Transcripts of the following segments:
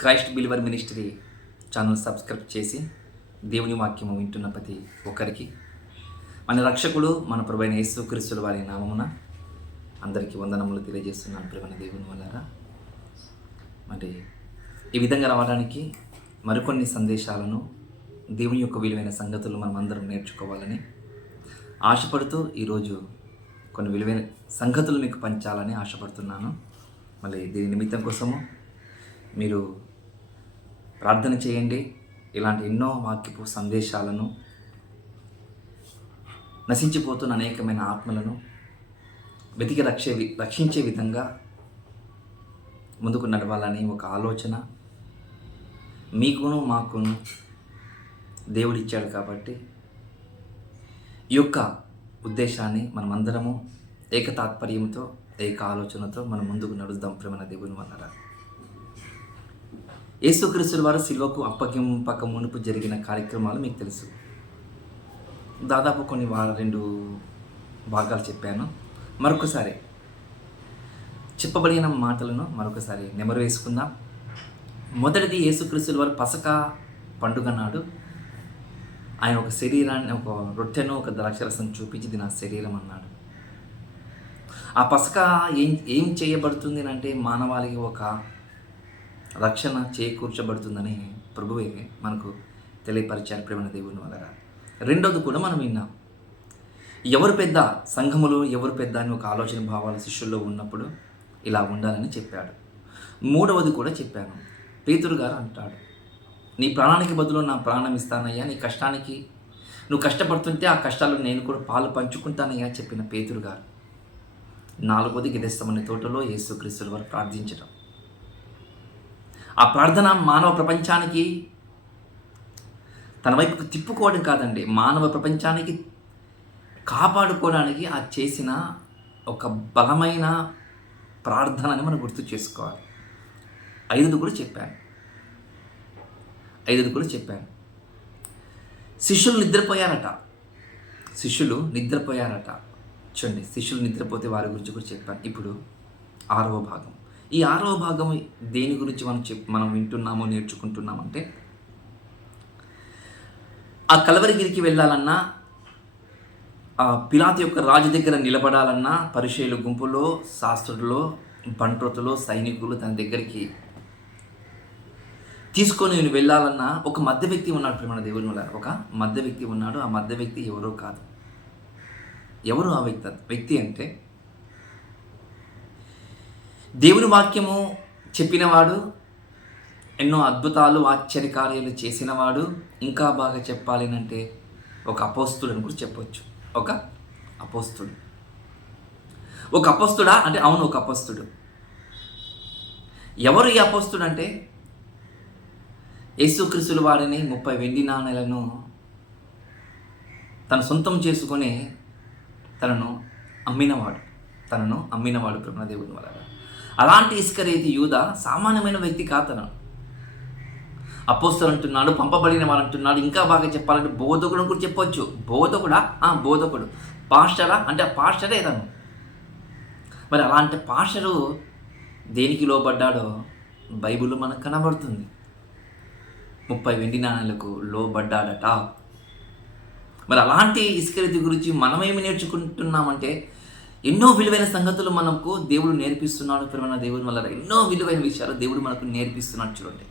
Christ believer ministry channel subscribe చేసి దేవుని వాక్యము వింటున్న ప్రతి ఒక్కరికి మన రక్షకుడు మన ప్రభువైన యేసుక్రీస్తు వారి నామమున అందరికీ వందనములు తెలియజేస్తున్నాను. ప్రియమైన దేవుని వల్లరా మరి ఈ విధంగా రావడానికి మరికొన్ని సందేశాలను దేవుని యొక్క విలువైన సంగతులు మనం అందరం నేర్చుకోవాలని ఆశపడుతూ ఈరోజు కొన్ని విలువైన సంగతులు మీకు పంచాలని ఆశపడుతున్నాను. మళ్ళీ దీని నిమిత్తం కోసము మీరు ప్రార్థన చేయండి. ఇలాంటి ఎన్నో వాక్యపు సందేశాలను, నశించిపోతున్న అనేకమైన ఆత్మలను వెతికి రక్షించే విధంగా ముందుకు నడవాలని ఒక ఆలోచన మీకును మాకును దేవుడిచ్చాడు. కాబట్టి ఈ యొక్క ఉద్దేశాన్ని మనమందరము ఏకతాత్పర్యంతో ఏక ఆలోచనతో మనం ముందుకు నడుద్దాం. ప్రేమన దేవుని వలన యేసుక్రీస్తు వారు శిలువకు అప్పగింపక మునుపు జరిగిన కార్యక్రమాలు మీకు తెలుసు. దాదాపు కొన్ని 2 భాగాలు చెప్పాను. మరొకసారి చెప్పబడిన మాటలను మరొకసారి నెమరు వేసుకుందాం. మొదటిది, యేసుక్రీస్తు వారు పసకా పండుగ నాడు ఆయన ఒక శరీరాన్ని, ఒక రొట్టెను, ఒక ద్రాక్షరసం చూపించి ఇది నా శరీరం అన్నాడు. ఆ పసకా ఏం చేయబడుతుంది అంటే మానవాళికి ఒక రక్షణ చేకూర్చబడుతుందని ప్రభువే మనకు తెలియపరిచారు. ప్రేమ దేవుని వల్ల. రెండోది కూడా మనం విన్నాం. ఎవరు పెద్ద, సంఘములో ఎవరు పెద్ద అని ఒక ఆలోచన భావాలు శిష్యుల్లో ఉన్నప్పుడు ఇలా ఉండాలని చెప్పాడు. మూడవది కూడా చెప్పాను. పేతురు గారు అంటాడు, నీ ప్రాణానికి బదులు నా ప్రాణం ఇస్తానయ్యా, నీ కష్టానికి నువ్వు కష్టపడుతుంటే ఆ కష్టాలు నేను కూడా పాలు పంచుకుంటానయ్యా చెప్పిన పేతురు గారు. నాలుగవది, గెదెస్తమనే తోటలో యేసుక్రీస్తు వారు ప్రార్థించడం. ఆ ప్రార్థన మానవ ప్రపంచానికి తన వైపుకు తిప్పుకోవడం కాదండి, మానవ ప్రపంచానికి కాపాడుకోవడానికి ఆ చేసిన ఒక బలమైన ప్రార్థనని మనం గుర్తు చేసుకోవాలి. ఐదుది కూడా చెప్పాను. శిష్యులు నిద్రపోయారట. చూడండి, శిష్యులు నిద్రపోతే వారి గురించి కూడా చెప్పాను. ఇప్పుడు 6వ భాగం. ఈ 6వ భాగం దేని గురించి మనం వింటున్నామో, నేర్చుకుంటున్నామంటే, ఆ కలవరిగిరికి వెళ్ళాలన్నా, ఆ పిలాతు యొక్క రాజు దగ్గర నిలబడాలన్నా పరిసయ్యుల గుంపులో, శాస్త్రుల్లో, బంట్రోతులో, సైనికులు తన దగ్గరికి తీసుకొని వెళ్ళాలన్నా ఒక మధ్య వ్యక్తి ఉన్నాడు. ప్రేమ దేవుని వల్ల ఒక మధ్య వ్యక్తి ఉన్నాడు. ఆ మధ్య వ్యక్తి ఎవరో కాదు. ఎవరు ఆ వ్యక్తి అంటే, దేవుని వాక్యము చెప్పినవాడు, ఎన్నో అద్భుతాలు ఆశ్చర్యకార్యాలు చేసినవాడు, ఇంకా బాగా చెప్పాలి అంటే ఒక అపోస్తుడు అని కూడా చెప్పవచ్చు. ఒక అపోస్తుడా అంటే అవును, ఒక అపోస్తుడు. ఎవరు ఈ అపోస్తుడు అంటే, యేసుక్రీస్తు వారిని 30 వెండి నాణేలను తను సొంతం చేసుకొని తనను అమ్మినవాడు ప్రేమ దేవుని వల్ల. అలాంటి ఇస్కరియోతు యూదా సామాన్యమైన వ్యక్తి కాతను. అపోస్తలుడు అంటున్నాడు, పంపబడిన వారు అంటున్నాడు, ఇంకా బాగా చెప్పాలంటే బోధకుడు కూడా చెప్పొచ్చు. బోధకుడు. పాస్టరా అంటే ఆ పాస్టరే తను. మరి అలాంటి పాస్టరు దేనికి లోబడ్డాడో బైబిల్లో మనకు కనబడుతుంది. 30 వెండి నాణాలకు లోబడ్డాడట. మరి అలాంటి ఇస్కరియోతు గురించి మనమేమి నేర్చుకుంటున్నామంటే, ఎన్నో విలువైన సంగతులు మనకు దేవుడు నేర్పిస్తున్నాడు. ప్రేమ దేవుని వల్ల ఎన్నో విలువైన విషయాలు దేవుడు మనకు నేర్పిస్తున్నాడు. చూడండి,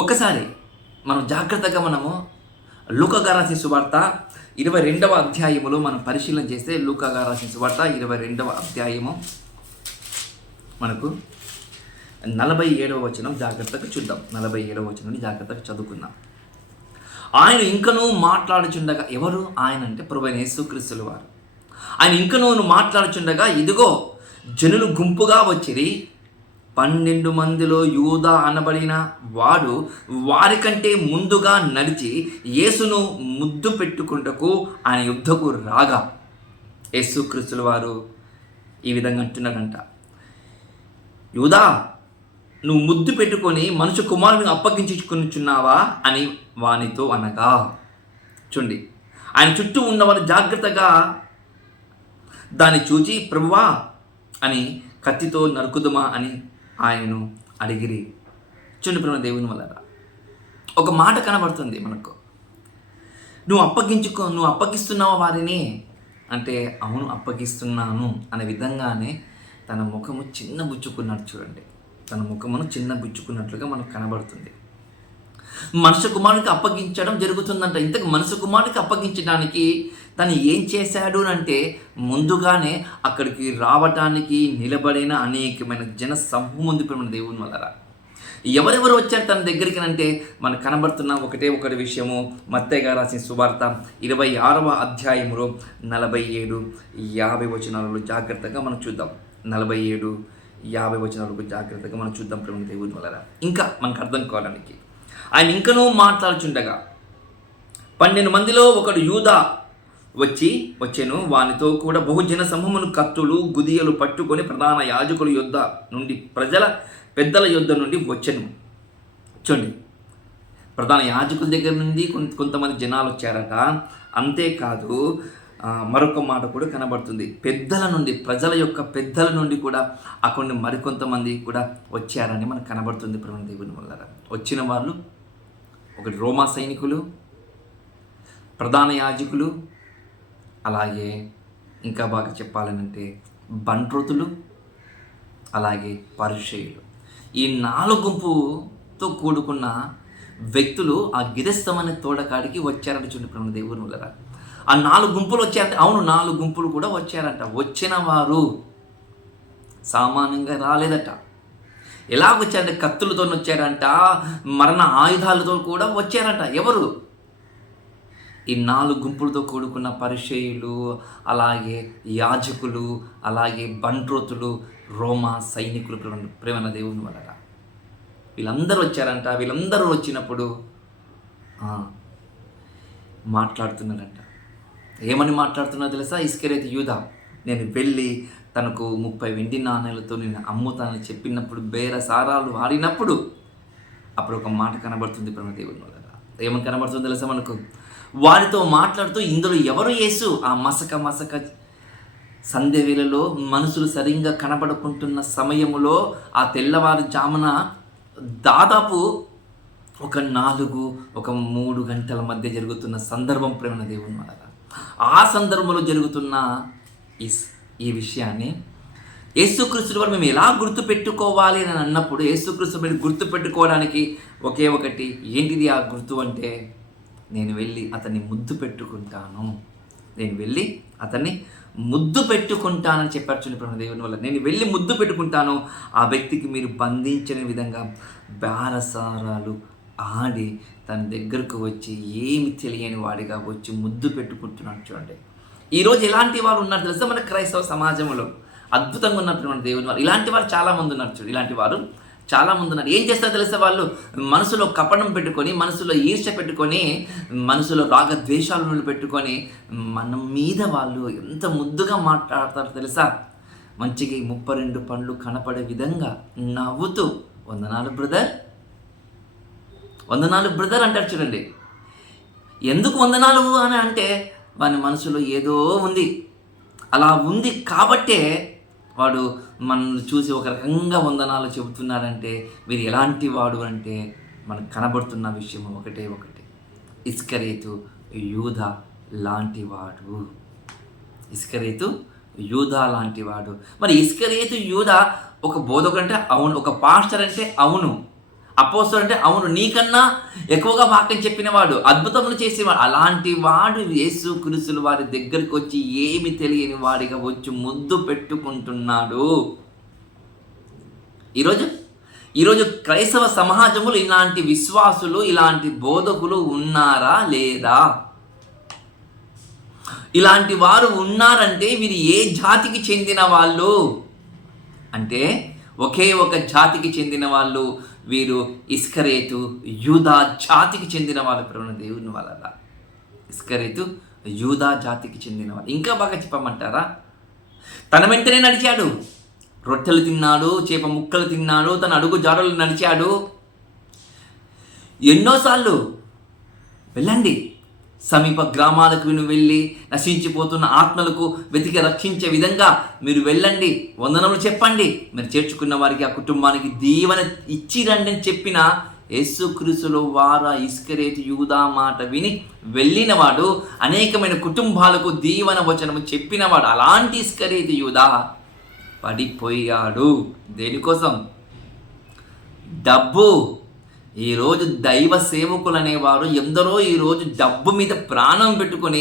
ఒక్కసారి మనం జాగ్రత్తగా లూకా గారు రాసిన సువార్త 22వ అధ్యాయములో మనం పరిశీలన చేస్తే, లూకా గారు రాసిన సువార్త 22వ అధ్యాయము మనకు 47వ వచనం జాగ్రత్తగా చూద్దాం. 47వ వచనాన్ని జాగ్రత్తగా చదువుకుందాం. ఆయన ఇంకనూ మాట్లాడుచుండగా, ఎవరు ఆయన అంటే ప్రభువైన యేసుక్రీస్తు వారు. ఆయన ఇంకనూ మాట్లాడుచుండగా, ఇదిగో జనులు గుంపుగా వచ్చిరి. 12 మందిలో యూదా అనబడిన వాడు వారికంటే ముందుగా నడిచి యేసును ముద్దు పెట్టుకుంటకు ఆయన యుద్ధకు రాగా, యేసుక్రీస్తు వారు ఈ విధంగా అంటున్నాడంట, యూదా, నువ్వు ముద్దు పెట్టుకొని మనుషు కుమారుని అప్పగించుకునిచున్నావా అని వానితో అనగా. చూడండి, ఆయన చుట్టూ ఉన్నవారు జాగ్రత్తగా దాన్ని చూచి, ప్రభువా అని కత్తితో నరుకుదుమా అని ఆయనను అడిగిరి. చుండిపోయిన దేవుని వల్ల ఒక మాట కనబడుతుంది మనకు, నువ్వు అప్పగిస్తున్నావా వారిని అంటే, అవును అప్పగిస్తున్నాను అనే విధంగానే తన ముఖము చిన్నబుచ్చుకున్నట్టు చూడండి, తన ముఖమును చిన్నబుచ్చుకున్నట్లుగా మనకు కనబడుతుంది. మనుష్య కుమారునికి అప్పగించడం జరుగుతుందంట. ఇంతకు మనుష్య కుమారునికి అప్పగించడానికి తను ఏం చేశాడు అంటే, ముందుగానే అక్కడికి రావటానికి నిలబడిన అనేకమైన జన సమూహం ఉంది మన దేవుని వల్ల. ఎవరెవరు వచ్చారు తన దగ్గరికి అంటే మనకు కనబడుతున్న ఒకటి విషయము, మత్తయి గారు రాసిన సువార్త 26వ అధ్యాయములో 47-50 వచనాలలో జాగ్రత్తగా మనం చూద్దాం. 47-50 వచనాలకు జాగ్రత్తగా మనం చూద్దాం ప్రేమ దేవుని వల్ల. ఇంకా మనకు అర్థం కావడానికి ఆయన ఇంకనూ మాట్లాడుచుండగా 12 మందిలో ఒకడు యూదా వచ్చెను. వానితో కూడా బహుజన సమూహమును కత్తులు గుదియలు పట్టుకొని ప్రధాన యాజకుల యొద్ద నుండి పెద్దల యొద్ద నుండి వచ్చెను. చూడండి, ప్రధాన యాజకుల దగ్గర నుండి కొంతమంది జనాలు వచ్చారట. అంతేకాదు మరొక మాట కూడా కనబడుతుంది, ప్రజల యొక్క పెద్దల నుండి కూడా అక్కడ మరికొంతమంది కూడా వచ్చారని మనకు కనబడుతుంది. ప్రభువు దేవుని వల్ల వచ్చిన వాళ్ళు ఒకటి రోమా సైనికులు, ప్రధాన యాజకులు, అలాగే ఇంకా బాగా చెప్పాలనంటే బంట్రోతులు, అలాగే పరిసయ్యులు. ఈ 4 గుంపుతో కూడుకున్న వ్యక్తులు ఆ గిరస్తమనే తోడకాడికి వచ్చారంట. చూడండి దేవుని వల్ల ఆ 4 గుంపులు వచ్చారంట. అవును, 4 గుంపులు కూడా వచ్చారంట. వచ్చిన వారు సామాన్యంగా రాలేదట. ఎలా వచ్చారంటే కత్తులతో వచ్చారంట, మరణ ఆయుధాలతో కూడా వచ్చారంట. ఎవరు? ఈ 4 గుంపులతో కూడుకున్న పరిసయ్యులు, అలాగే యాజకులు, అలాగే బంట్రోతులు, రోమా సైనికులు ప్రేమ దేవుని వల్ల వీళ్ళందరూ వచ్చారంట. వీళ్ళందరూ వచ్చినప్పుడు మాట్లాడుతున్నారంట. ఏమని మాట్లాడుతున్నారు తెలుసా? ఇస్కరియోతు యూదా నేను వెళ్ళి తనకు 30 వెండి నాణేలతో నేను అమ్ముతానని చెప్పినప్పుడు, బేరసారాలు ఆడినప్పుడు అప్పుడు ఒక మాట కనబడుతుంది ప్రేమ దేవుని వల్ల. ఏమని కనబడుతుంది తెలుసా మనకు? వారితో మాట్లాడుతూ, ఇందులో ఎవరు యేసు? ఆ మసక సంధ్య వేళలో మనుషులు సరిగ్గా కనబడుకుంటున్న సమయములో ఆ తెల్లవారుజామున దాదాపు ఒక 3 గంటల మధ్య జరుగుతున్న సందర్భం ప్రేమ దేవుని వల్ల. ఆ సందర్భంలో జరుగుతున్న ఈ విషయాన్ని యేసుక్రీస్తు వారు మేము ఎలా గుర్తుపెట్టుకోవాలి అని అన్నప్పుడు, యేసుక్రీస్తు మీరు గుర్తుపెట్టుకోవడానికి ఒకే ఒకటి, ఏంటిది ఆ గుర్తు అంటే, నేను వెళ్ళి అతన్ని ముద్దు పెట్టుకుంటానని చెప్పారు. చూడండి దేవుని వల్ల నేను వెళ్ళి ముద్దు పెట్టుకుంటాను. ఆ వ్యక్తికి మీరు బంధించని విధంగా బేరసారాలు ఆడి తన దగ్గరకు వచ్చి ఏమి తెలియని వాడిగా వచ్చి ముద్దు పెట్టుకుంటున్నాడు. చూడండి, ఈరోజు ఎలాంటి వారు ఉన్నారు తెలుసా మన క్రైస్తవ సమాజంలో? అద్భుతంగా ఉన్నటువంటి దేవుని వారు ఇలాంటి వారు చాలామంది ఉన్నారు. చూడు, ఇలాంటి వారు చాలామంది ఉన్నారు. ఏం చేస్తారో తెలుసా? వాళ్ళు మనసులో కపటం పెట్టుకొని, మనసులో ఈర్ష్య పెట్టుకొని, మనసులో రాగద్వేషాలను పెట్టుకొని మన మీద వాళ్ళు ఎంత ముద్దుగా మాట్లాడతారో తెలుసా? మంచిగా 32 పండ్లు కనపడే విధంగా నవ్వుతూ వందనాలు బ్రదర్ అంటారు. చూడండి, ఎందుకు వందనాలు అని అంటే వాని మనసులో ఏదో ఉంది. అలా ఉంది కాబట్టే వాడు మనల్ని చూసి ఒక రకంగా వందనాలు చెబుతున్నాడంటే వీరు ఎలాంటి వాడు అంటే మనకు కనబడుతున్న విషయం ఒకటే, ఇస్కరియోతు యూదా లాంటివాడు. మరి ఇస్కరియోతు యూదా ఒక బోధకుడు అంటే అవును, ఒక పాస్టర్ అంటే అవును, అపోస్తలుడు అంటే అవును, నీకన్నా ఎక్కువగా వాక్యం చెప్పినవాడు, అద్భుతములు చేసేవాడు. అలాంటి వాడు యేసుక్రీస్తు వారి దగ్గరికి వచ్చి ఏమి తెలియని వాడిగా వచ్చి ముద్దు పెట్టుకుంటున్నాడు. ఈరోజు క్రైస్తవ సమాజములు ఇలాంటి విశ్వాసులు, ఇలాంటి బోధకులు ఉన్నారా లేదా? ఇలాంటి వారు ఉన్నారంటే వీరు ఏ జాతికి చెందిన వాళ్ళు అంటే ఒకే ఒక జాతికి చెందిన వాళ్ళు. వీరు ఇస్కరియోతు యూదా జాతికి చెందిన వాళ్ళు ప్రేమ దేవుని వల్ల. ఇస్కరియోతు యూదా జాతికి చెందిన వాళ్ళు. ఇంకా బాగా చెప్పమంటారా? తన వెంటనే నడిచాడు, రొట్టెలు తిన్నాడు, చేప ముక్కలు తిన్నాడు, తన అడుగు జాడలు నడిచాడు. ఎన్నోసార్లు వెళ్ళండి, సమీప గ్రామాలకు నువ్వు వెళ్ళి నశించిపోతున్న ఆత్మలకు వెతికి రక్షించే విధంగా మీరు వెళ్ళండి, వందనములు చెప్పండి, మీరు చేర్చుకున్న వారికి ఆ కుటుంబానికి దీవెన ఇచ్చిరండి అని చెప్పిన యేసుక్రీస్తులో వారు ఇస్కరేతు యూదా మాట విని వెళ్ళినవాడు, అనేకమైన కుటుంబాలకు దీవెన వచనము చెప్పినవాడు. అలాంటి ఇస్కరేతు యూదా పడిపోయాడు. దేనికోసం? డబ్బు. ఈరోజు దైవ సేవకులు అనేవారు ఎందరో ఈరోజు డబ్బు మీద ప్రాణం పెట్టుకొని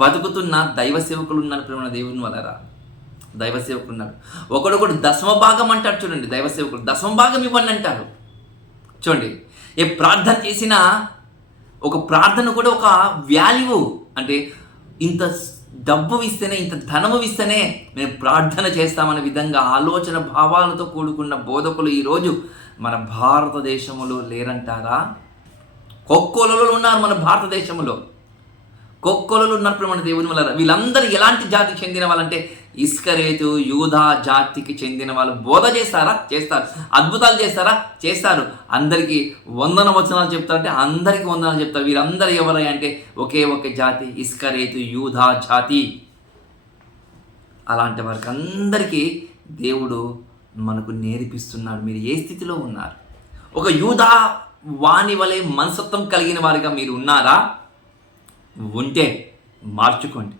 బతుకుతున్న దైవ సేవకులు ఉన్నారు. ప్రేమ దేవుని వలరా దైవ సేవకులు ఉన్నారు. ఒకడొకడు దశమ భాగం అంటారు చూడండి. దైవ సేవకులు దశమ భాగం ఇవ్వండి అంటారు చూడండి. ఏ ప్రార్థన చేసినా ఒక ప్రార్థన కూడా ఒక వాల్యూ, అంటే ఇంత డబ్బు ఇస్తేనే, ఇంత ధనము ఇస్తేనే మేము ప్రార్థన చేస్తామనే విధంగా ఆలోచన భావాలతో కూడుకున్న బోధకులు ఈరోజు మన భారతదేశంలో లేరంటారా? కొక్కోలలో ఉన్నారు మన భారతదేశంలో, కొక్కోలలో ఉన్నప్పుడు మన దేవుని వల్ల. వీళ్ళందరూ ఎలాంటి జాతికి చెందిన వాళ్ళంటే ఇస్కరేతు యూదా జాతికి చెందిన వాళ్ళు. బోధ చేస్తారా? చేస్తారు. అద్భుతాలు చేస్తారా? చేస్తారు. అందరికీ వందన వచనాలు చెప్తారంటే అందరికీ వందనాలు చెప్తారు. వీరందరూ ఎవరై అంటే ఒకే ఒక జాతి, ఇస్కరేతు యూదా జాతి. అలాంటి వారికి అందరికీ దేవుడు మనకు నేర్పిస్తున్నాడు. మీరు ఏ స్థితిలో ఉన్నారు? ఒక యూదా వాణి వలె మనసత్వం కలిగిన వారిగా మీరు ఉన్నారా? ఉంటే మార్చుకోండి.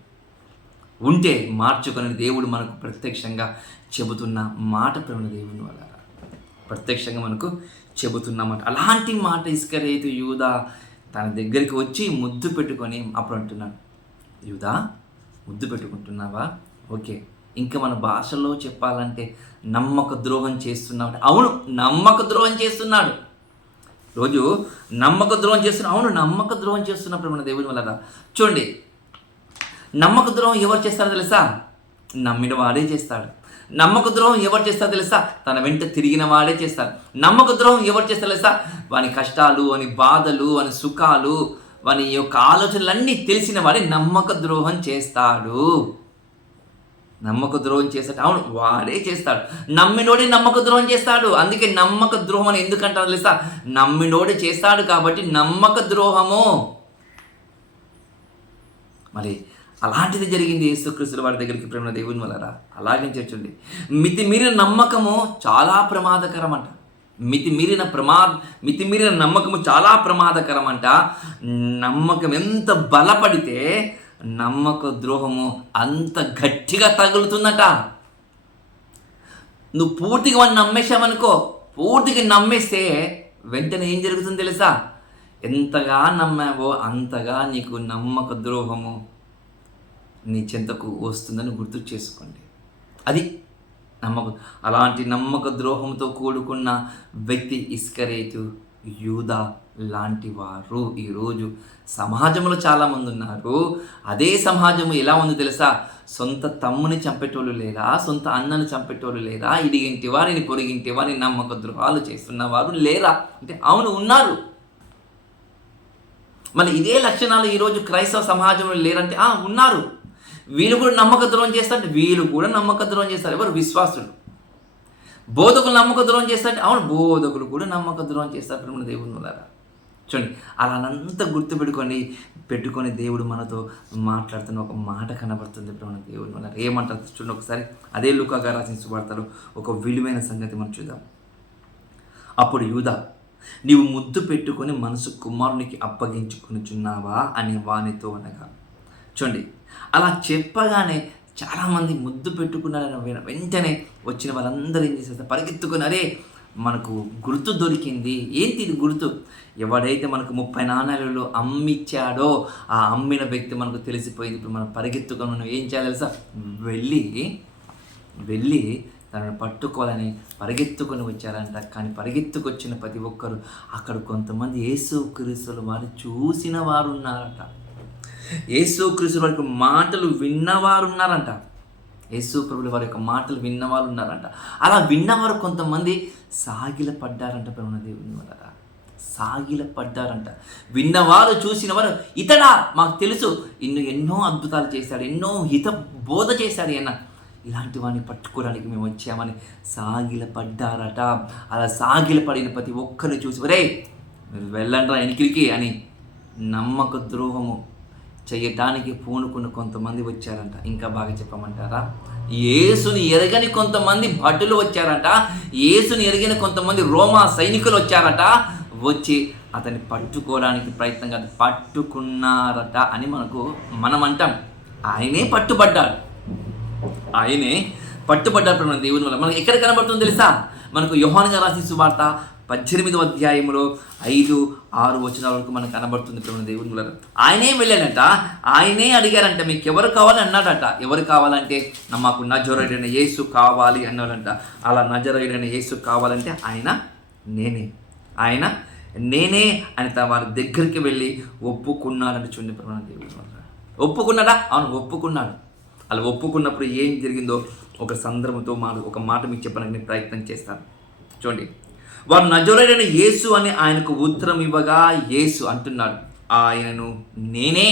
ఉంటే మార్చుకొని దేవుడు మనకు ప్రత్యక్షంగా చెబుతున్న మాట ప్రేమ దేవుని వల్ల ప్రత్యక్షంగా మనకు చెబుతున్నమాట. అలాంటి మాట ఇస్కరేతు యూదా తన దగ్గరికి వచ్చి ముద్దు పెట్టుకొని అప్పుడు అంటున్నాడు, యూదా ముద్దు పెట్టుకుంటున్నావా? ఓకే. ఇంకా మన భాషలో చెప్పాలంటే నమ్మక ద్రోహం చేస్తున్నావు. అవును, నమ్మక ద్రోహం చేస్తున్నాడు. రోజు నమ్మక ద్రోహం చేస్తున్నాడు. అవును, నమ్మక ద్రోహం చేస్తున్నప్పుడు మన దేవుని వల్ల చూడండి. నమ్మక ద్రోహం ఎవరు చేస్తారో తెలుసా? నమ్మిన వాడే చేస్తాడు. నమ్మక ద్రోహం ఎవరు చేస్తారో తెలుసా? తన వెంట తిరిగిన వాడే చేస్తాడు. నమ్మక ద్రోహం ఎవరు చేస్తారో తెలుసా? వాని కష్టాలు, వాని బాధలు, వాని సుఖాలు, వాని యొక్క ఆలోచనలన్నీ తెలిసిన వాడే నమ్మక ద్రోహం చేస్తాడు. నమ్మక ద్రోహం చేస్తాడు. అవును, వాడే చేస్తాడు. నమ్మినోడే నమ్మక ద్రోహం చేస్తాడు. అందుకే నమ్మక ద్రోహం అని ఎందుకంటారు తెలుసా? నమ్మినోడే చేస్తాడు కాబట్టి నమ్మక ద్రోహము. మరి అలాంటిది జరిగింది యేసుక్రీస్తు వారి దగ్గరికి ప్రేమ దేవుని వలరా. అలాగే చేర్చండి. మితిమీరిన నమ్మకము చాలా ప్రమాదకరం అంట. మితిమీరిన నమ్మకము చాలా ప్రమాదకరం అంట. నమ్మకం ఎంత బలపడితే నమ్మక ద్రోహము అంత గట్టిగా తగులుతుందట. నువ్వు పూర్తిగా వాడిని నమ్మేశావనుకో, పూర్తిగా నమ్మేస్తే వెంటనే ఏం జరుగుతుందో తెలుసా? ఎంతగా నమ్మావో అంతగా నీకు నమ్మక ద్రోహము నీ చెంతకు వస్తుందని గుర్తు చేసుకోండి. అది నమ్మకం. అలాంటి నమ్మక ద్రోహంతో కూడుకున్న వ్యక్తి ఇస్కరేతు యూదా లాంటి వారు ఈరోజు సమాజంలో చాలామంది ఉన్నారు. అదే సమాజము ఎలా ఉంది తెలుసా? సొంత తమ్ముని చంపేటోళ్ళు లేరా? సొంత అన్నను చంపేటోళ్ళు లేరా? ఇడిగింటి వారిని పొరిగింటి వారిని నమ్మక ద్రోహాలు చేస్తున్న వారు లేరా అంటే అవును, ఉన్నారు. మళ్ళీ ఇదే లక్షణాలు ఈరోజు క్రైస్తవ సమాజంలో లేరంటే ఉన్నారు. వీళ్ళు కూడా నమ్మక ద్రోహం చేస్తారంటే వీళ్ళు కూడా నమ్మక ద్రోహం చేస్తారు. ఎవరు? విశ్వాసులు. బోధకులు నమ్మక ద్రోహం చేస్తారంటే అవును, బోధకులు కూడా నమ్మక ద్రోహం చేస్తారు. మన దేవుని వల్ల చూడండి. అలానంతా పెట్టుకొని దేవుడు మనతో మాట్లాడుతున్న ఒక మాట కనబడుతుంది మన దేవుని వల్ల. ఏమంటారు చూడండి ఒకసారి. అదే లూకా గారు రాసిన సువార్తలో ఒక విలువైన సంగతి మనం చూద్దాం. అప్పుడు యూదా, నీవు ముద్దు పెట్టుకొని మనసు కుమారునికి అప్పగించుకొనిచున్నావా అని వానితో అనగా. చూడండి, అలా చెప్పగానే చాలామంది ముద్దు పెట్టుకున్నారని వెంటనే వచ్చిన వాళ్ళందరూ ఏం చేసేస్తారు? పరిగెత్తుకుని, అరే మనకు గుర్తు దొరికింది. ఏంటి ఇది గుర్తు? ఎవడైతే మనకు 30 నాణాలలో అమ్మిచ్చాడో ఆ అమ్మిన వ్యక్తి మనకు తెలిసిపోయింది. ఇప్పుడు మనం పరిగెత్తుకొని మనం ఏం చేయాలి తెలుసా? వెళ్ళి తనను పట్టుకోవాలని పరిగెత్తుకొని వచ్చారంట. కానీ పరిగెత్తుకొచ్చిన ప్రతి ఒక్కరు అక్కడ కొంతమంది యేసుక్రీస్తుల వారు చూసిన వారు ఉన్నారట. యేసుక్రీస్తు వారి మాటలు విన్నవారు ఉన్నారంట. యేసు ప్రభుల వారి యొక్క మాటలు విన్నవారు ఉన్నారంట. అలా విన్నవారు కొంతమంది సాగిలపడ్డారంట. ప్రేమ దేవుని వల్ల సాగిలపడ్డారంట. విన్నవారు చూసిన వారు, ఇతడా మాకు తెలుసు, ఎన్నో అద్భుతాలు చేశాడు, ఎన్నో హిత బోధ చేశాడు అన్న, ఇలాంటి వాడిని పట్టుకోవడానికి మేము వచ్చామని సాగిలపడ్డారట. అలా సాగిలపడిన ప్రతి ఒక్కరిని చూసి, ఒరే మీరు వెళ్ళండ్రా ఎనికిరికి అని నమ్మక ద్రోహము చేయటానికి పూనుకున్న కొంతమంది వచ్చారంట. ఇంకా బాగా చెప్పమంటారా? యేసుని ఎరగని కొంతమంది భటులు వచ్చారట. యేసుని ఎరిగిన కొంతమంది రోమా సైనికులు వచ్చారట. వచ్చి అతన్ని పట్టుకోవడానికి ప్రయత్నం కాదు, పట్టుకున్నారట అని మనం అంటాం. ఆయనే పట్టుబడ్డాడు. ఆయనే పట్టుబడ్డాడు మన దేవుని వల్ల. మనకు ఎక్కడ కనబడుతుందో తెలుసా? మనకు యోహాను గారు రాసిన సువార్త 18వ అధ్యాయంలో 5-6 వచనాల వరకు మనకు కనబడుతుంది మన దేవుని వల్ల. ఆయనే వెళ్ళాడంట. ఆయనే అడిగారంట, మీకు ఎవరు కావాలి అన్నాడట. ఎవరు కావాలంటే మాకు నజరేయుడైన యేసు కావాలి అన్నాడంట. అలా నజరేయుడైన యేసు కావాలంటే ఆయన నేనే అని వారి దగ్గరికి వెళ్ళి ఒప్పుకున్నాడని చూడండి మన దేవుని వల్ల. ఒప్పుకున్నాడా? అవును, ఒప్పుకున్నాడు. అలా ఒప్పుకున్నప్పుడు ఏం జరిగిందో ఒక సందర్భంతో ఒక మాట మీకు చెప్పడానికి నేను ప్రయత్నం చేస్తాను. చూడండి, వారు నజరేయుడైన యేసు అని ఆయనకు ఉత్తరం ఇవ్వగా యేసు అంటున్నాడు, ఆయనను నేనే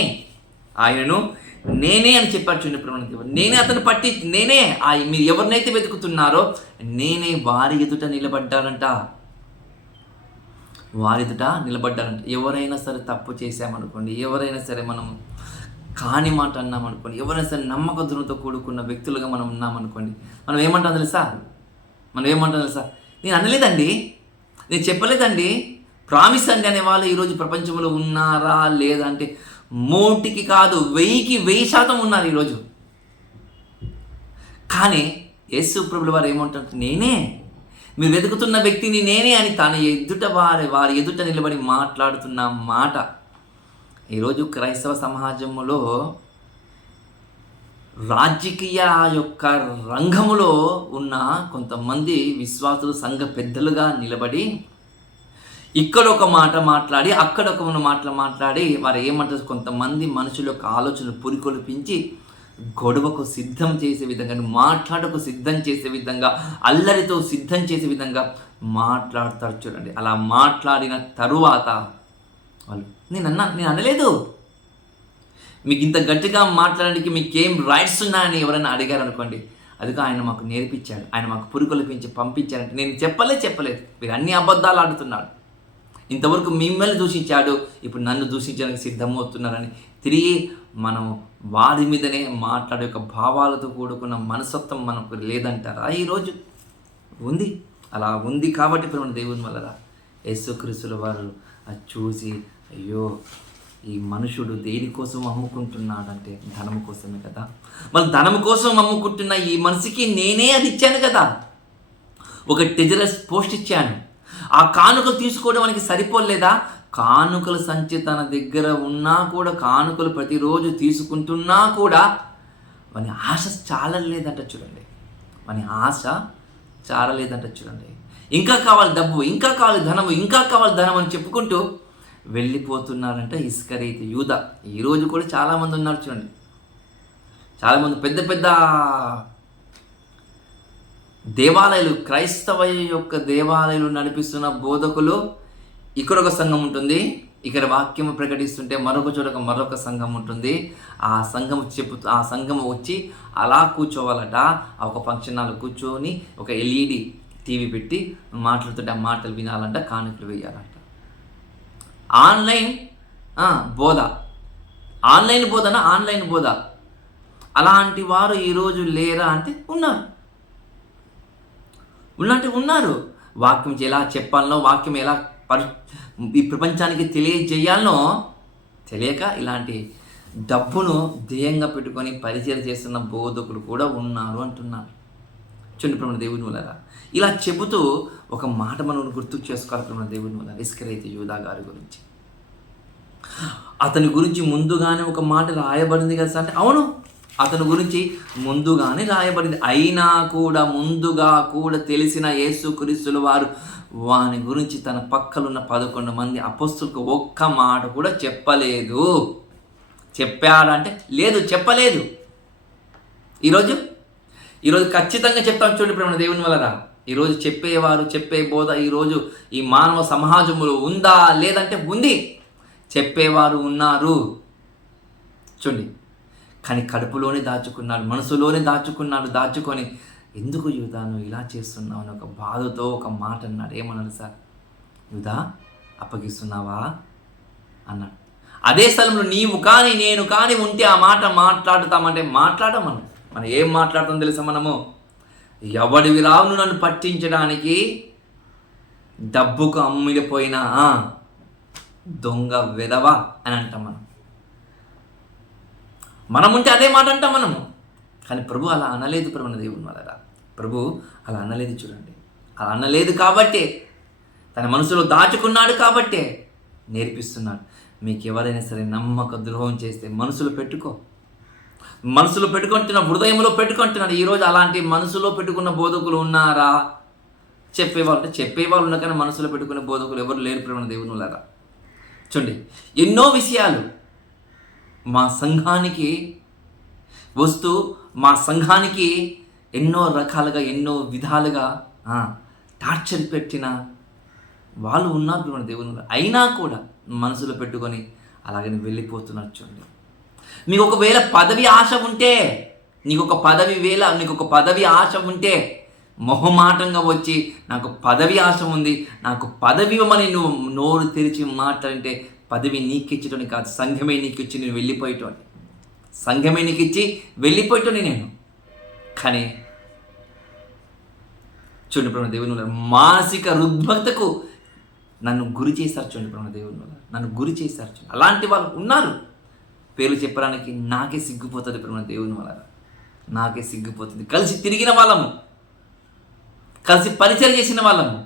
అని చెప్పాడు. చూడండి ప్రభువు, నేనే అతను పట్టి నేనే మీరు ఎవరినైతే వెతుకుతున్నారో నేనే వారి ఎదుట నిలబడ్డానంట. ఎవరైనా సరే తప్పు చేశామనుకోండి, ఎవరైనా సరే మనం కాని మాట అన్నామనుకోండి, ఎవరైనా సరే నమ్మక దృఢతో కూడుకున్న వ్యక్తులుగా మనం ఉన్నామనుకోండి, మనం ఏమంటాం తెలుసా? నేను అనలేదండి, నేను చెప్పలేదండి, ప్రామిస్ అండి అనే వాళ్ళు ఈరోజు ప్రపంచంలో ఉన్నారా లేదా అంటే 100కి కాదు 1000% ఉన్నారు ఈరోజు. కానీ యేసు ప్రభువుల వారు ఏమంటారు? నేనే, మీరు వెతుకుతున్న వ్యక్తిని నేనే అని తన ఎదుట వారి ఎదుట నిలబడి మాట్లాడుతున్న మాట. ఈరోజు క్రైస్తవ సమాజంలో రాజకీయ యొక్క రంగములో ఉన్న కొంతమంది విశ్వాసులు సంఘ పెద్దలుగా నిలబడి ఇక్కడ ఒక మాట మాట్లాడి అక్కడ ఒక మాట్లాడి వారు ఏమంటారు? కొంతమంది మనుషుల యొక్క ఆలోచనలు పురికొల్పించి గొడవకు సిద్ధం చేసే విధంగా, మాట్లాడకు సిద్ధం చేసే విధంగా, అల్లరితో సిద్ధం చేసే విధంగా మాట్లాడతారు. చూడండి, అలా మాట్లాడిన తరువాత వాళ్ళు నేను అనలేదు, మీకు ఇంత గట్టిగా మాట్లాడడానికి మీకేం రైట్స్ ఉన్నాయని ఎవరైనా అడిగారు అనుకోండి, అదిగా ఆయన మాకు నేర్పించాడు, ఆయన మాకు పురికొల్పించి పంపించాడంటే నేను చెప్పలేదు, మీరు అన్ని అబద్ధాలు ఆడుతున్నాడు, ఇంతవరకు మిమ్మల్ని దూషించాడు, ఇప్పుడు నన్ను దూషించడానికి సిద్ధమవుతున్నారని తిరిగి మనం వారి మీదనే మాట్లాడే యొక్క భావాలతో కూడుకున్న మనస్తత్వం మనకు లేదంటారా? ఈరోజు ఉంది, అలా ఉంది. కాబట్టి ఇప్పుడు మన దేవుని వల్ల యేసుక్రీస్తుల వారు అది చూసి, అయ్యో ఈ మనుషుడు దేనికోసం అమ్ముకుంటున్నాడంటే ధనము కోసమే కదా, మళ్ళీ ధనము కోసం అమ్ముకుంటున్న ఈ మనిషికి నేనే అది ఇచ్చాను కదా, ఒక టెజరస్ పోస్ట్ ఇచ్చాను, ఆ కానుకలు తీసుకోవడం మనకి సరిపోలేదా? కానుకల సంచి తన దగ్గర ఉన్నా కూడా, కానుకలు ప్రతిరోజు తీసుకుంటున్నా కూడా మన ఆశ చాలలేదంట. చూడండి, మన ఆశ చాలలేదంట. చూడండి, ఇంకా కావాలి డబ్బు, ఇంకా కావాలి ధనము, ఇంకా కావాలి ధనం అని చెప్పుకుంటూ వెళ్ళిపోతున్నారంట ఇస్కరియోతు యూదా. ఈరోజు కూడా చాలామంది ఉన్నారు. చూడండి, చాలామంది పెద్ద పెద్ద దేవాలయాలు, క్రైస్తవ యొక్క దేవాలయాలు నడిపిస్తున్న బోధకులు, ఇక్కడ ఒక సంఘం ఉంటుంది, ఇక్కడ వాక్యం ప్రకటిస్తుంటే మరొక చోట మరొక సంఘం ఉంటుంది. ఆ సంఘం వచ్చి అలా కూర్చోవాలట, ఒక ఫంక్షన్ హాల్ కూర్చొని ఒక ఎల్ఈడి టీవీ పెట్టి మాట్లాడుతుంటే ఆ మాటలు వినాలంట, కానుకలు వేయాలంట. ఆన్లైన్ బోధ. అలాంటి వారు ఈరోజు లేరా అంటే ఉన్నారు. వాక్యం ఎలా చెప్పాలనో, వాక్యం ఎలా ఈ ప్రపంచానికి తెలియజేయాలనో తెలియక ఇలాంటి డబ్బును ధ్యేయంగా పెట్టుకొని పరిచయం చేస్తున్న బోధకులు కూడా ఉన్నారు అంటున్నారు. చూడండి మన దేవుని వల్ల ఇలా చెబుతూ ఒక మాట మనం గుర్తు చేసుకోవాలి. మన దేవుని వల్ల ఇస్కరియోతు యూదా గారి గురించి, అతని గురించి ముందుగానే ఒక మాట రాయబడింది కదా అంటే, అవును అతని గురించి ముందుగానే రాయబడింది. అయినా కూడా ముందుగా కూడా తెలిసిన యేసుక్రీస్తుల వారు వాని గురించి తన పక్కలున్న 11 మంది అపొస్తలులకు ఒక్క మాట కూడా చెప్పలేదు. చెప్పాడంటే లేదు, చెప్పలేదు. ఈరోజు ఖచ్చితంగా చెప్తాం. చూడండి ప్రేమ దేవుని వలన ఈరోజు చెప్పేవారు, చెప్పే బోధ ఈరోజు ఈ మానవ సమాజంలో ఉందా లేదంటే ఉంది. చెప్పేవారు ఉన్నారు. చూడండి, కానీ కడుపులోనే దాచుకున్నాడు, మనసులోనే దాచుకొని ఎందుకు యూదా నువ్వు ఇలా చేస్తున్నావు అని ఒక బాధతో ఒక మాట అన్నాడు. ఏమన్నాడు? సార్ యూదా అప్పగిస్తున్నావా అన్నాడు. అదే స్థలంలో నీవు కానీ నేను కానీ ఉంటే ఆ మాట మాట్లాడుతామంటే మాట్లాడమను. మనం ఏం మాట్లాడతాం తెలుసా? మనము ఎవడివి రావును నన్ను పట్టించడానికి డబ్బుకు అమ్మిడిపోయినా దొంగ వెదవా అని అంటాం మనం ఉంటే అదే మాట అంటాం మనము. కానీ ప్రభు అలా అనలేదు. ప్రభుని దేవుని వల్ల ప్రభు అలా అనలేదు. చూడండి, అలా అనలేదు కాబట్టే, తన మనసులో దాచుకున్నాడు కాబట్టే నేర్పిస్తున్నాడు. మీకు ఎవరైనా సరే నమ్మక ద్రోహం చేస్తే మనసులో పెట్టుకుంటున్నాడు, హృదయంలో పెట్టుకుంటున్నాడు. ఈరోజు అలాంటి మనసులో పెట్టుకున్న బోధకులు ఉన్నారా? చెప్పేవాళ్ళు ఉన్నా కానీ మనసులో పెట్టుకునే బోధకులు ఎవరు లేరు. ప్రభుని దేవుని వల్ల చూడండి, ఎన్నో విషయాలు మా సంఘానికి వస్తూ మా సంఘానికి ఎన్నో రకాలుగా ఎన్నో విధాలుగా టార్చర్ పెట్టిన వాళ్ళు ఉన్నారు మన దేవుని. అయినా కూడా మనసులో పెట్టుకొని అలాగని వెళ్ళిపోతున్నారు. చూడండి, మీకు ఒకవేళ పదవి ఆశ ఉంటే, నీకు ఒక పదవి ఆశ ఉంటే మొహమాటంగా వచ్చి నాకు పదవి ఆశ ఉంది, నాకు పదవి ఇవ్వమని నువ్వు నోరు తెరిచి మాట్లాడితే పదవి నీకు ఇచ్చటని కాదు, సంఘమే నీకు ఇచ్చి నేను వెళ్ళిపోయేటోని, సంఘమే నీకు ఇచ్చి వెళ్ళిపోయేటోని నేను. కానీ చూడండి ప్రభుని దేవుని వల్ల మానసిక రుగ్మతకు నన్ను గురి చేశారు. చూడండి ప్రభుని దేవుని వల్ల నన్ను గురి చేశారు. చూడండి, అలాంటి వాళ్ళు ఉన్నారు. పేర్లు చెప్పడానికి నాకే సిగ్గుపోతుంది. ప్రభుని దేవుని వల్ల నాకే సిగ్గుపోతుంది. కలిసి తిరిగిన వాళ్ళము, కలిసి పరిచయం చేసిన వాళ్ళము.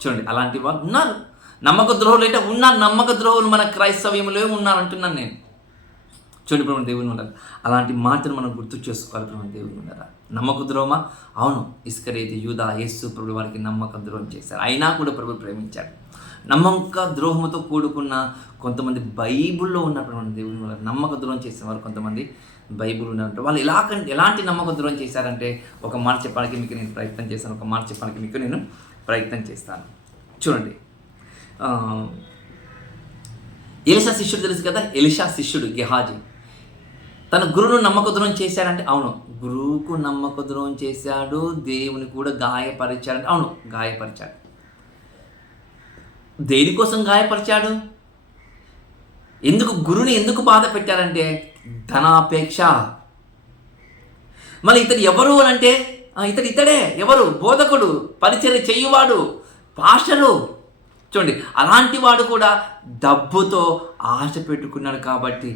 చూడండి, అలాంటి వాళ్ళు ఉన్నారు. నమ్మక ద్రోహులు అయితే ఉన్నారు. నమ్మక ద్రోహులు మన క్రైస్తవ్యంలో ఉన్నారు అంటున్నాను నేను. చూడండి ప్రభుని దేవుని వల్ల అలాంటి మాటను మనం గుర్తు చేసుకోవాలి. ప్రభుని దేవుని వల్ల నమ్మక ద్రోహమా? అవును, ఇస్కరియోతు యూదా యేసు ప్రభు వారికి నమ్మక ద్రోహం చేశారు. అయినా కూడా ప్రభు ప్రేమించాడు. నమ్మక ద్రోహంతో కూడుకున్న కొంతమంది బైబిల్లో ఉన్న ప్రభుని దేవుని వల్ల నమ్మక ద్రోహం చేసిన వారు కొంతమంది బైబిల్ ఉన్నట్టు వాళ్ళు ఎలాంటి నమ్మక ద్రోహం చేశారంటే ఒక మాట చెప్పడానికి మీకు నేను ప్రయత్నం చేస్తాను. చూడండి, ఎలీషా శిష్యుడు తెలుసు కదా, ఎలీషా శిష్యుడు గెహాజీ తన గురువును నమ్మక ద్రోహం చేశాడంటే అవును, గురువుకు నమ్మక ద్రోహం చేశాడు. దేవుని కూడా గాయపరిచాడంటే అవును, గాయపరిచాడు. దేనికోసం గాయపరిచాడు? గురువుని ఎందుకు బాధ పెట్టారంటే ధనాపేక్ష. మళ్ళీ ఇతడు ఎవరు అని అంటే ఇతడే ఎవరు? బోధకుడు, పరిచర్య చెయ్యువాడు, పాస్టరు. చూడండి, అలాంటి వాడు కూడా డబ్బుతో ఆశ పెట్టుకున్నాడు కాబట్టి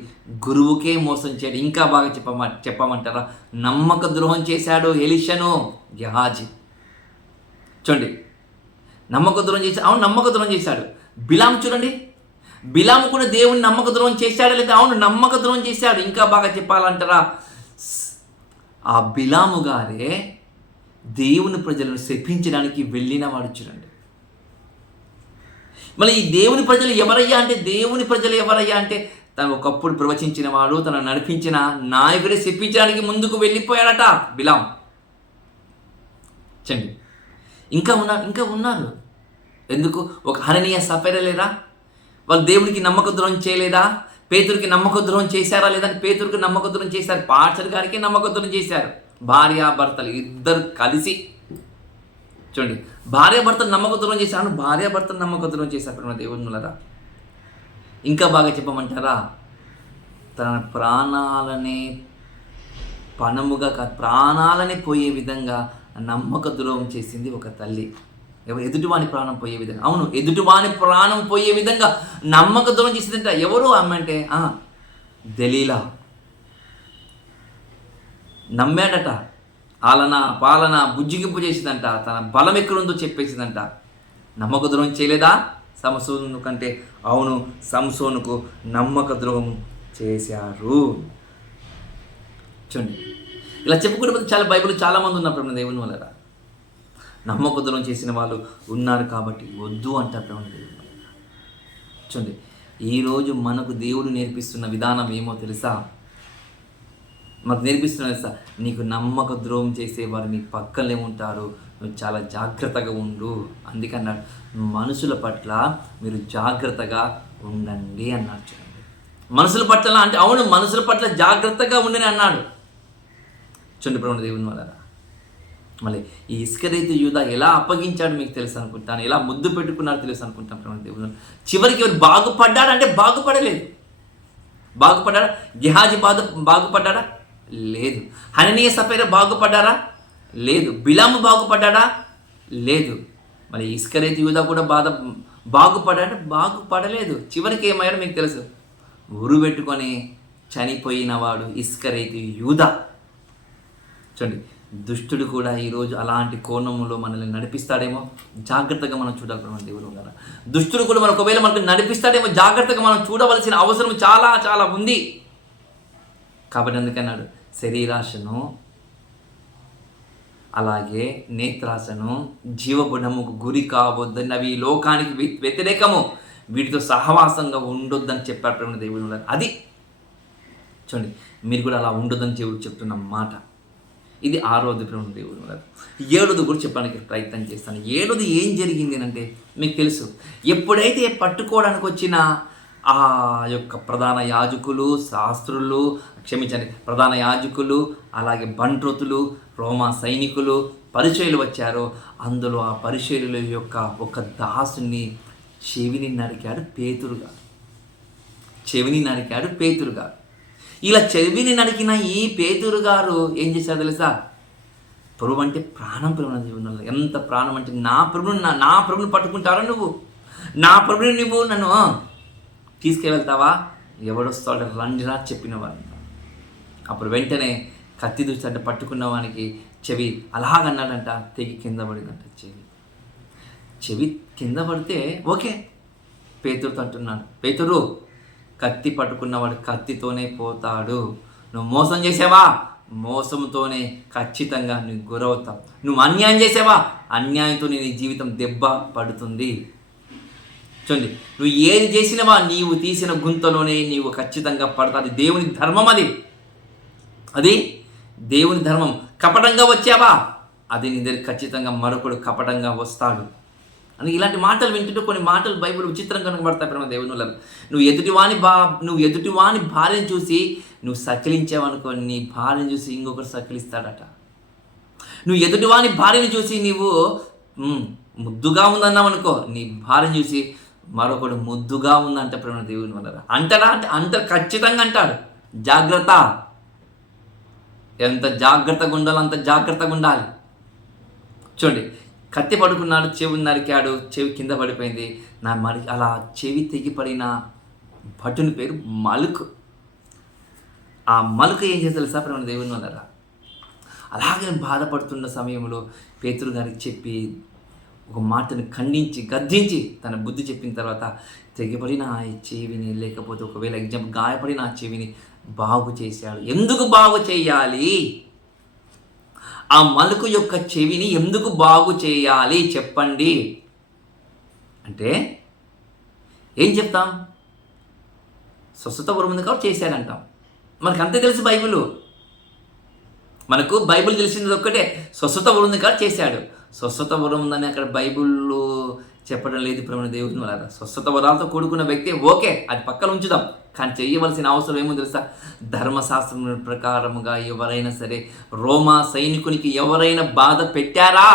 గురువుకే మోసం చేయడు. ఇంకా బాగా చెప్పమంటారా? నమ్మక ద్రోహం చేశాడు ఎలీషాను గెహాజీ. చూడండి, నమ్మక ద్రోహం చేశాడు. అవును, నమ్మక ద్రోహం చేశాడు. బిలాము చూడండి, బిలాము కూడా దేవుని నమ్మక ద్రోహం చేశాడా లేదా? అవును, నమ్మక ద్రోహం చేశాడు. ఇంకా బాగా చెప్పాలంటారా? ఆ బిలాము గారే దేవుని ప్రజలను శపించడానికి వెళ్ళిన వాడు. చూడండి, మళ్ళీ ఈ దేవుని ప్రజలు ఎవరయ్యా అంటే తను ఒకప్పుడు ప్రవచించిన వాడు, తను నడిపించిన నాయకుడే శపించడానికి ముందుకు వెళ్ళిపోయాడట బిలాం. చూడండి, ఇంకా ఉన్నారు. ఎందుకు? ఒక హననీయ సఫైరా లేరా? వాళ్ళు దేవునికి నమ్మక ద్రోహం చేయలేదా? పేతురుకి నమ్మక ద్రోహం చేశారా లేదా? పేతురుకి నమ్మక ద్రోహం చేశారు, పాస్టర్ గారికి నమ్మక ద్రోహం చేశారు. భార్యాభర్తలు ఇద్దరు కలిసి. చూడండి, భార్యాభర్తలు నమ్మక ద్రోహం చేశారు, భార్యాభర్తలు నమ్మక ద్రోహం చేశారు దేవుని వల్ల. ఇంకా బాగా చెప్పమంటారా? తన ప్రాణాలనే ప్రాణాలనే పోయే విధంగా నమ్మక ద్రోహం చేసింది ఒక తల్లి. ఎదుటివాని ప్రాణం పోయే విధంగా, అవును, ఎదుటివాని ప్రాణం పోయే విధంగా నమ్మక ద్రోహం చేసిందంట. ఎవరు అమ్మ అంటే దెలీలా. నమ్మాడట, పాలన బుజ్జిగింపు చేసిందంట, తన బలం ఎక్కడుందో చెప్పేసిందంట. నమ్మక ద్రోహం చేయలేదా సంసోను కంటే? అవును, సంసోనుకు నమ్మక ద్రోహం చేశారు. చూడండి, ఇలా చెప్పుకుంటే చాలా బైబిల్ చాలామంది ఉన్నారు దేవుని వల్ల. నమ్మక ద్రోహం చేసిన వాళ్ళు ఉన్నారు కాబట్టి వద్దు అంటారు దేవుని వల్ల. చూడండి, ఈరోజు మనకు దేవుడు నేర్పిస్తున్న విధానం ఏమో తెలుసా? నీకు నమ్మక ద్రోహం చేసేవారు నీ పక్కనే ఉంటారు, నువ్వు చాలా జాగ్రత్తగా ఉండు. అందుకన్నాడు, మనుషుల పట్ల మీరు జాగ్రత్తగా ఉండండి అన్నాడు. చూడండి, మనుషుల పట్ల అంటే అవును, మనుషుల పట్ల జాగ్రత్తగా ఉండని అన్నాడు. చూడండి ప్రభుని దేవుని వల్ల మళ్ళీ ఈ ఇస్కరియోతు యూదా ఎలా అప్పగించాడు మీకు తెలుసు అనుకుంటాను, ఎలా ముద్దు పెట్టుకున్నాడో తెలుసు అనుకుంటాను దేవుడు. చివరికి ఎవరు బాగుపడ్డాడంటే బాగుపడలేదు. బాగుపడ్డాడా? గెహాజీ బాగుపడ్డాడా? లేదు. హననీయ సఫైరా బాగుపడ్డారా? లేదు. బిలాము బాగుపడ్డాడా? లేదు. మరి ఇస్కరియోతు యూదా కూడా బాగుపడ్డాడు? బాగుపడలేదు. చివరికి ఏమయ్యాడో మీకు తెలుసు, ఉరు పెట్టుకొని చనిపోయిన వాడు ఇస్కరియోతు యూదా. చూడండి, దుష్టుడు కూడా ఈరోజు అలాంటి కోణంలో మనల్ని నడిపిస్తాడేమో జాగ్రత్తగా మనం చూడాలి దేవుడు గారు. దుష్టుడు కూడా ఒకవేళ మనకు నడిపిస్తాడేమో జాగ్రత్తగా మనం చూడవలసిన అవసరం చాలా చాలా ఉంది. కాబట్టి అందుకన్నాడు, శరీరాశను అలాగే నేత్రాశను జీవగుణముకు గురి కావద్దని, అవి లోకానికి వ్యతిరేకము, వీటితో సహవాసంగా ఉండొద్దని చెప్పాడు దేవుడు. అది చూడండి, మీరు కూడా అలా ఉండొద్దని దేవుడు చెప్తున్న మాట. ఇది 6వది దేవుడు. 7వది కూడా చెప్పడానికి ప్రయత్నం చేస్తాను. 7వది ఏం జరిగింది అంటే మీకు తెలుసు, ఎప్పుడైతే పట్టుకోవడానికి వచ్చిన ఆ యొక్క ప్రధాన యాజకులు, శాస్త్రులు, ప్రధాన యాజకులు, అలాగే బంట్రోతులు, రోమా సైనికులు, పరిచయులు వచ్చారో, అందులో ఆ పరిచయుల యొక్క ఒక దాసుని చెవిని నరికాడు పేతురుగా. ఇలా చెవిని నరికిన ఈ పేతురు గారు ఏం చేశారు తెలుసా? ప్రభు అంటే ప్రాణం, ప్రభు జీవనంలో ఎంత ప్రాణం అంటే, నా ప్రభుని పట్టుకుంటారా నువ్వు? నా ప్రభుని నువ్వు నన్ను తీసుకెళ్తావా? ఎవడొస్తాడు రండిరా చెప్పిన వారు. అప్పుడు వెంటనే కత్తి దూస్తాడంటే పట్టుకున్న వానికి చెవి అలాగన్నాడంట, తెగి కింద పడిందంట. చెవి కింద పడితే ఓకే, పేతురుతో అంటున్నాడు, పేతురు కత్తి పట్టుకున్నవాడు కత్తితోనే పోతాడు. నువ్వు మోసం చేసావా? మోసంతోనే ఖచ్చితంగా నువ్వు గురవుతావు. నువ్వు అన్యాయం చేసావా? అన్యాయంతో నీ జీవితం దెబ్బ పడుతుంది. చూడండి, నువ్వు ఏది చేసినవా నీవు తీసిన గుంతలోనే నీవు ఖచ్చితంగా పడతావు. అది దేవుని ధర్మం. అది దేవుని ధర్మం. కపటంగా వచ్చావా? అది నీ దగ్గర ఖచ్చితంగా మరొకడు కపటంగా వస్తాడు అని ఇలాంటి మాటలు వింటుంటే కొన్ని మాటలు బైబిల్ విచిత్రంగా కనబడతాయి ప్రేమ దేవుని వల్ల. నువ్వు ఎదుటివాని భార్యను చూసి నువ్వు సకిలించావనుకో, నీ భార్యను చూసి ఇంకొకరు సకిలిస్తాడట. నువ్వు ఎదుటివాని భార్యను చూసి నీవు ముద్దుగా ఉందన్నావనుకో, నీ భార్యను చూసి మరొకడు ముద్దుగా ఉందంట ప్రేమ దేవుని వల్ల. అంటాడా అంటే ఖచ్చితంగా అంటాడు. జాగ్రత్త. ఎంత జాగ్రత్తగా ఉండాలో అంత జాగ్రత్తగా ఉండాలి. చూడండి, కత్తి పడుకున్నాడు, చెవి నరికాడు, చెవి కింద పడిపోయింది. అలా చెవి తెగిపడిన భటుని పేరు మలుకు. ఆ మలుకు ఏం చేసి తెలుసా ప్రేమ దేవుని వల్ల? అలాగే బాధపడుతున్న సమయంలో పేతురు గారికి చెప్పి ఒక మాటను ఖండించి గద్దించి తన బుద్ధి చెప్పిన తర్వాత తెగిపడిన ఆ చెవిని, లేకపోతే ఒకవేళ గాయపడిన ఆ చెవిని బాగు చేశాడు. ఎందుకు బాగు చేయాలి? ఆ మలుకు యొక్క చెవిని ఎందుకు బాగు చేయాలి చెప్పండి అంటే ఏం చెప్తాం? స్వస్థత వరం ఉంది కాబట్టి చేశాడంటాం. మనకు అంతే తెలుసు. మనకు బైబిల్ తెలిసింది ఒక్కటే, స్వస్థత వరం ఉంది కాబట్టి చేశాడు. స్వస్థత వరం ఉందని అక్కడ బైబిల్లో చెప్పడం లేదు ప్రేమ దేవుని వల్ల. స్వస్థత వరాలతో కూడుకున్న వ్యక్తి ఓకే, అది పక్కన ఉంచుదాం. కానీ చేయవలసిన అవసరం ఏమో తెలుసా? ధర్మశాస్త్రం ప్రకారముగా ఎవరైనా సరే, రోమా సైనికునికి ఎవరైనా బాధ పెట్టారా,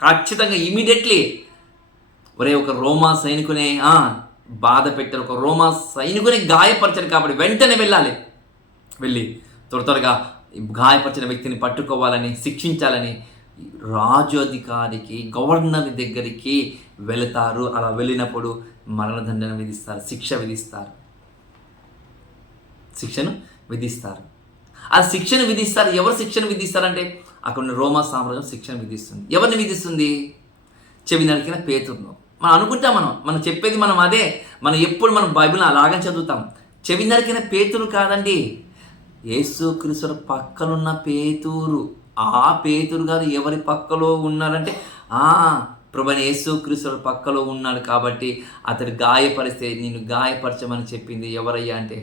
ఖచ్చితంగా ఇమీడియట్లీ ఒక రోమా సైనికునే బాధ పెట్టారు, ఒక రోమా సైనికుని గాయపరచారు కాబట్టి వెంటనే వెళ్ళి త్వరగా గాయపరిచిన వ్యక్తిని పట్టుకోవాలని, శిక్షించాలని రాజు అధికారికి, గవర్నర్ దగ్గరికి వెళతారు. అలా వెళ్ళినప్పుడు మరణదండన విధిస్తారు, శిక్షను విధిస్తారు. ఆ శిక్షను విధిస్తారు. ఎవరు శిక్షను విధిస్తారంటే అక్కడ ఉన్న రోమా సామ్రాజ్యం శిక్షను విధిస్తుంది. ఎవరిని విధిస్తుంది? చెవి నరికిన పేతురును. మనం అనుకుంటాం, మనం చెప్పేది అదే. ఎప్పుడు మనం బైబిల్ని అలాగే చదువుతాం. చెవి నరికిన పేతురు కాదండి, యేసుక్రీస్తు పక్కనున్న పేతురు. ఆ పేతురు గారు ఎవరి పక్కలో ఉన్నారంటే ప్రభువైన యేసుక్రీస్తు పక్కలో ఉన్నాడు కాబట్టి అతడు గాయపరిస్తే నేను గాయపరచమని చెప్పింది ఎవరయ్యా అంటే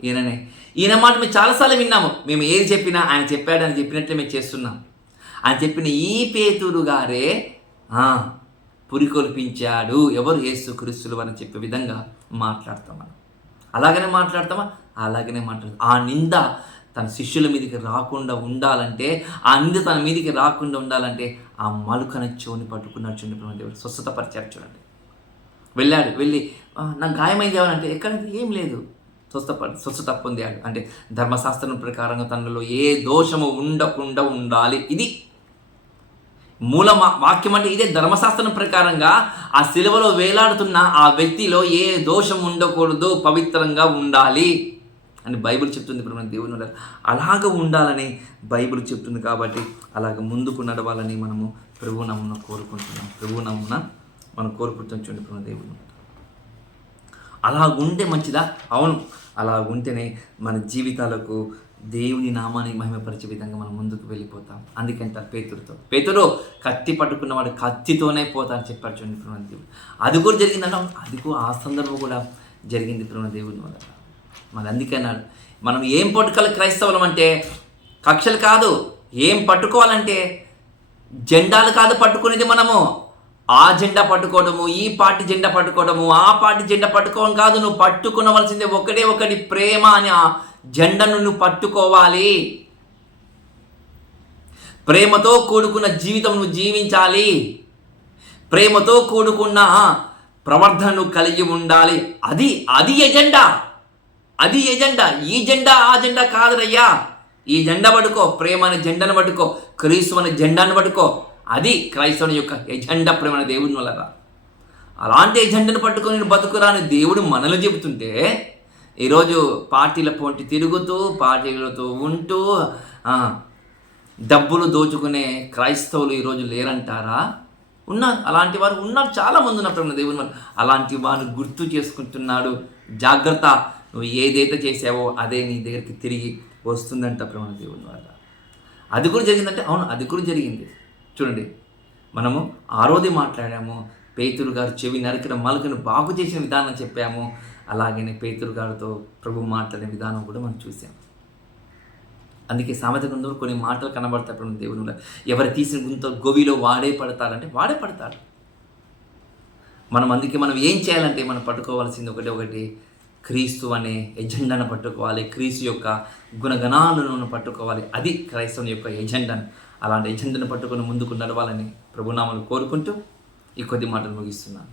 ఈయననే. ఈయన మాట మేము చాలాసార్లు విన్నాము. మేము ఏది చెప్పినా ఆయన చెప్పాడు అని చెప్పినట్లే మేము చేస్తున్నాం. ఆయన చెప్పిన ఈ పేతురు గారే పురికొల్పించాడు. ఎవరు? యేసుక్రీస్తులు అని చెప్పే విధంగా మాట్లాడతాం. మనం అలాగనే మాట్లాడతామా? అలాగనే మాట్లాడతాం. ఆ నింద తన శిష్యుల మీదకి రాకుండా ఉండాలంటే, ఆ నింద తన మీదకి రాకుండా ఉండాలంటే ఆ మలుకన చెవుని పట్టుకున్నాడు. చూడండి దేవుడు స్వస్థత పరిచాడు. చూడండి వెళ్ళాడు, వెళ్ళి నాకు గాయమైంది ఏమనంటే ఎక్కడ ఏం లేదు, స్వస్థత పొందాడు. అంటే ధర్మశాస్త్రం ప్రకారంగా తనలో ఏ దోషము ఉండకుండా ఉండాలి. ఇది మూల వాక్యం అంటే ఇదే. ధర్మశాస్త్రం ప్రకారంగా ఆ శిలువలో వేలాడుతున్న ఆ వ్యక్తిలో ఏ దోషం ఉండకూడదు, పవిత్రంగా ఉండాలి అని బైబిల్ చెప్తుంది. ఇప్పుడు మన దేవుని అలాగ ఉండాలని బైబిల్ చెప్తుంది. కాబట్టి అలాగ ముందుకు నడవాలని మనము ప్రభునామమున కోరుకుంటున్నాం. ప్రభునామమున మనం కోరుకుంటాం. చూడండి ఇప్పుడు మన దేవుని అలా ఉంటే మంచిదా? అవును, అలా ఉంటేనే మన జీవితాలకు దేవుని నామాన్ని మహిమపరిచే విధంగా మనం ముందుకు వెళ్ళిపోతాం. అందుకంటారు పేతురు కత్తి పట్టుకున్నవాడు కత్తితోనే పోతా అని చెప్పారు. చూడండి ఇప్పుడు మన దేవుడు అది కూడా జరిగిందంటే, అది కూడా ఆ సందర్భం కూడా జరిగింది ఇప్పుడు మన దేవుని వల్ల. మరి అందుకన్నాడు మనం ఏం పట్టుకోవాలి క్రైస్తవులం అంటే, కక్షలు కాదు. ఏం పట్టుకోవాలంటే జెండాలు కాదు పట్టుకునేది మనము. ఆ జెండా పట్టుకోవడము, ఈ పార్టీ జెండా పట్టుకోవడము, ఆ పార్టీ జెండా పట్టుకోవడం కాదు. నువ్వు పట్టుకునవలసిందే ఒకటే ఒకటి, ప్రేమ అని ఆ జెండాను నువ్వు పట్టుకోవాలి. ప్రేమతో కూడుకున్న జీవితం నువ్వు జీవించాలి. ప్రేమతో కూడుకున్న ప్రవర్తనను కలిగి ఉండాలి. అది ఎజెండా. అది ఎజెండా. ఈ జెండా ఆ జెండా కాదురయ్యా. ఈ జెండా పట్టుకో, ప్రేమ అనే జెండాను పట్టుకో, క్రీస్తు అనే జెండాను పట్టుకో. అది క్రైస్తవుని యొక్క ఎజెండా, ప్రేమ అనే దేవుని వల్ల. అలాంటి ఎజెండాను పట్టుకొని బతుకురాని దేవుడు మనల్ని చెబుతుంటే, ఈరోజు పార్టీల పొంటి తిరుగుతూ, పార్టీలతో ఉంటూ డబ్బులు దోచుకునే క్రైస్తవులు ఈరోజు లేరంటారా? ఉన్నారు. అలాంటి వారు ఉన్నారు, చాలామంది ఉన్నారు ప్రేమ దేవుని వల్ల. అలాంటి వారు గుర్తు చేసుకుంటున్నాడు. జాగ్రత్త, నువ్వు ఏదైతే చేసావో అదే నీ దగ్గరికి తిరిగి వస్తుందంట ప్రేమ దేవుని వల్ల. అది కూడా జరిగిందంటే, అవును, అది కూడా జరిగింది. చూడండి, మనము ఆ రోజు మాట్లాడాము. పేతురు గారు చెవి నరికిన మలుకను బాగు చేసిన విధానం చెప్పాము. అలాగనే పేతురు గారితో ప్రభు మాట్లాడిన విధానం కూడా మనం చూసాం. అందుకే సామెత గ్రంథంలో కొన్ని మాటలు కనబడతాయి దేవుని. ఎవరు తీసిన గుంత గోవిలో వాడే పడతారంటే వాడే పడతాడు. అందుకే మనం ఏం చేయాలంటే మనం పట్టుకోవాల్సింది ఒకటి క్రీస్తు అనే ఎజెండాను పట్టుకోవాలి. క్రీస్తు యొక్క గుణగణాలను పట్టుకోవాలి. అది క్రైస్తవుని యొక్క ఎజెండాను. అలాంటి ఎజెండాను పట్టుకొని ముందుకు నడవాలని ప్రభునామమును కోరుకుంటూ ఈ కొద్ది మాటలు ముగిస్తున్నాను.